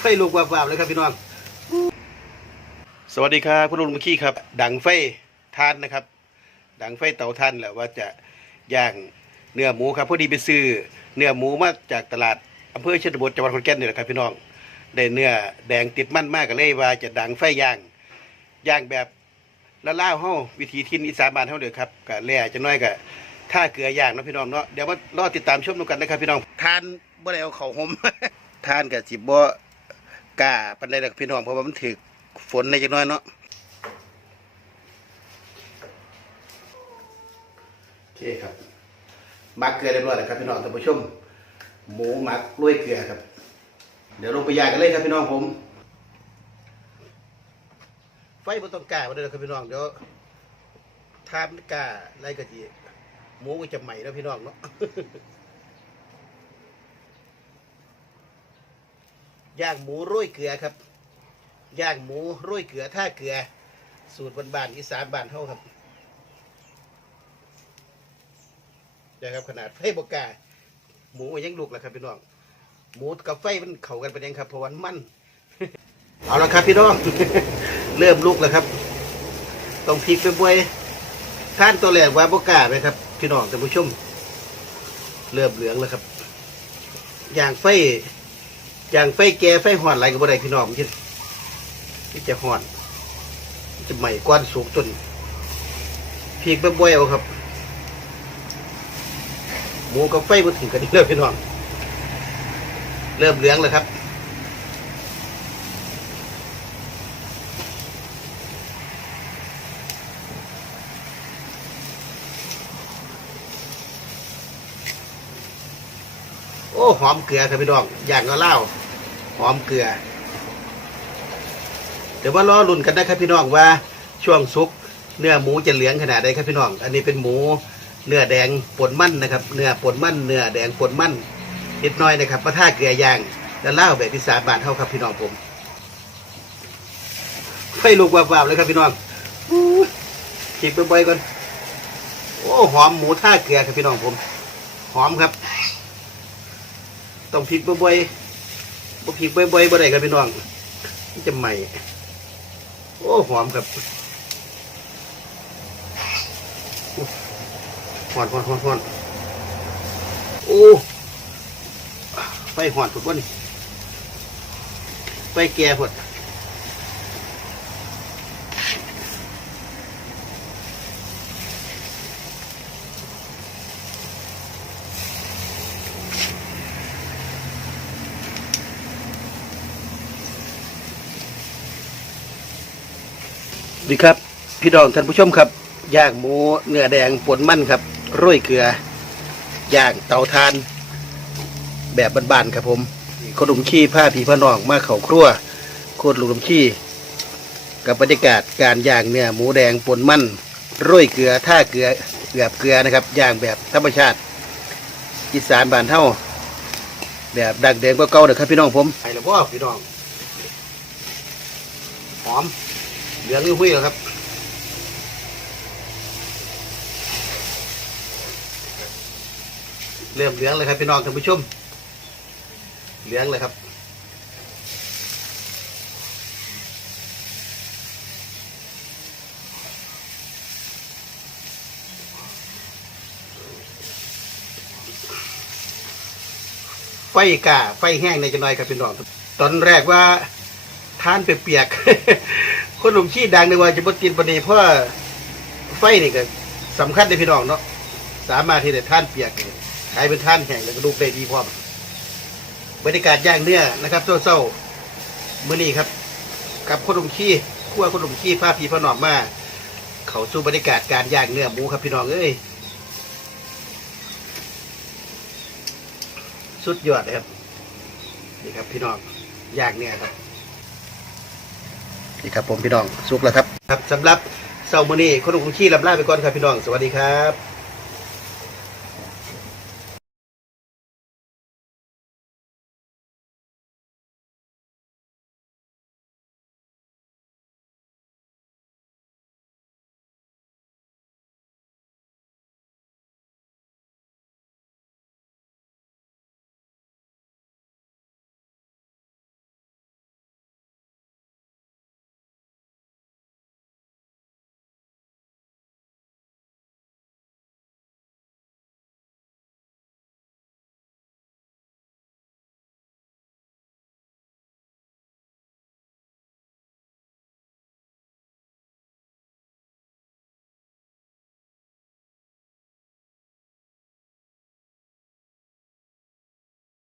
ไฟลุกวาบๆเลยครับพี่น้อง สวัสดีครับคุณลุงมุกี้ครับ ดังไฟทานนะครับ ดังไฟเตาทานแหละว่าจะย่างเนื้อหมูครับพอดีไปซื้อเนื้อหมูมาจากตลาดอำเภอชนบทจังหวัดขอนแก่นนี่แหละครับพี่น้องได้เนื้อแดงติดมันมากก็เลยว่าจะดังไฟย่างย่างแบบละล่าวเฮาวิธีทินอีสานบ้านเฮาเด้อครับก็แล่จังน้อยก็ถ้าเกลือย่างเนาะพี่น้องเนาะเดี๋ยวมารอติดตามชมกันนะครับพี่น้องทานบ่ได้เอาเข้าวหอม ท่านกับสิบ่กล้าปานใดดอกพี่น้องเพราะว่ามันถึกฝนในจังน้อยเนาะโอเคครับหมักเกลือเรียบร้อยแล้วครับพี่น้องท่านผู้ชม หมูหมักโรยเกลือครับ เดี๋ยวลงไปย่างกันเลยครับพี่น้องผม ไฟบนต้นกล้ามาเลยครับพี่น้องเดี๋ยวทานกล้าไรกะจีหมูก็จะใหม่แล้วพี่น้องเนาะ ย่างหมูโรยเกลือครับย่างหมูโรยเกลือท่าเกลือ สูตรบ้านๆอีสานบ้านเฮาครับนะครับขนาดไฟบกล้าหมูยังลุกแล้วครับพี่น้อง หมูกับไฟมันเข้ากันเป็นยังครับเพราะวันมันเอาละครับพี่น้อง เริ่มลุกแล้วครับต้องพลิกไปบวยท่านตัวแรกว่าบกาไหมครับ พี่น้องท่านผู้ชม เริ่มเหลืองแล้วครับ อย่างไฟ อย่างไฟแก่ไฟห่อนอะไรก็บ่ได้พี่น้องมันจะมันจะห่อน จะใหม่ก้อนสูงต้นพลิกไปบวยเอาครับหมูกับไฟมาถึงกันนี่แล้วพี่น้อง เริ่มเหลืองแล้วครับ โอ้หอมเกลือครับพี่น้องอย่างก็เล่าหอมเกลือ เดี๋ยวว่ารอลุ่นกันนะครับพี่น้องว่าช่วงสุกเนื้อหมูจะเหลืองขนาดใดครับพี่น้อง อันนี้เป็นหมูเนื้อแดงปนมันนะครับ เนื้อปนมันเนื้อแดงปนมันนิดน้อยนะครับมาท่าเกลือย่างแล้วเล่าแบบพิสาบานเท่าครับพี่น้องผมไฟลูกวาบๆเลยครับพี่น้องขีดไปๆก่อน โอ้หอมหมูท่าเกลือครับพี่น้องผม หอมครับ ต้องพริกบ่อยๆบ่พริกบ่อยๆบ่ได้ครับพี่น้องจะใหม่ โอ้หอมครับหอนหอนหอนหอนโอ้ไฟหอนผุดวะนี่ไฟแก่ผุด ดีครับ พี่น้องท่านผู้ชมครับย่างหมูเนื้อแดงปนมันครับโร่ยเกลือย่างเตาทาน แบบบานๆครับผมขนมขี้ผ้าผีผ้านองมาเข่าครัวโคตรลุงขี้กับบรรยากาศการย่างเนื้อหมูแดงปนมันโร่ยเกลือท่าเกลือเกลือบเกลือนะครับย่างแบบธรรมชาติอีสานบานเท่า แบบดักแดงก็เก่าๆนะครับพี่น้องผมไปแล้วพ่พี่น้องหอม เหลืองหุ้ยแล้วครับเริ่มเหลืองเลยครับพี่น้องท่านผู้ชม เหลืองเลยครับ ไฟกาไฟแห้งในจะน้อยครับพี่น้อง ตอนแรกว่าทานเปียก คนหนุ่มขี้ดังในว่าจะบดกินปนีเพราะว่าไฟนี่ก็สำคัญในพี่น้องเนาะสามารถที่จะท่านเปียกเนี่ยกลายเป็นท่านแห้งแล้วก็ดูได้ดีพร้อมบรรยากาศย่างเนื้อนะครับเศร้าๆมื้อนี้ครับ กับขนมขี้ขั้วขนมขี้ผ้าผีผ้าหนอมมาเขาสู่บรรยากาศการย่างเนื้อหมูครับพี่น้องเอ้ยสุดยอดเลยครับนี่ครับพี่น้องย่างเนื้อครับ นี่ครับผมพี่น้องสุกแล้วครับ ครับสำหรับเซาโมอนี้ขนมขี้ลำลาไปก่อนครับพี่น้อง สวัสดีครับ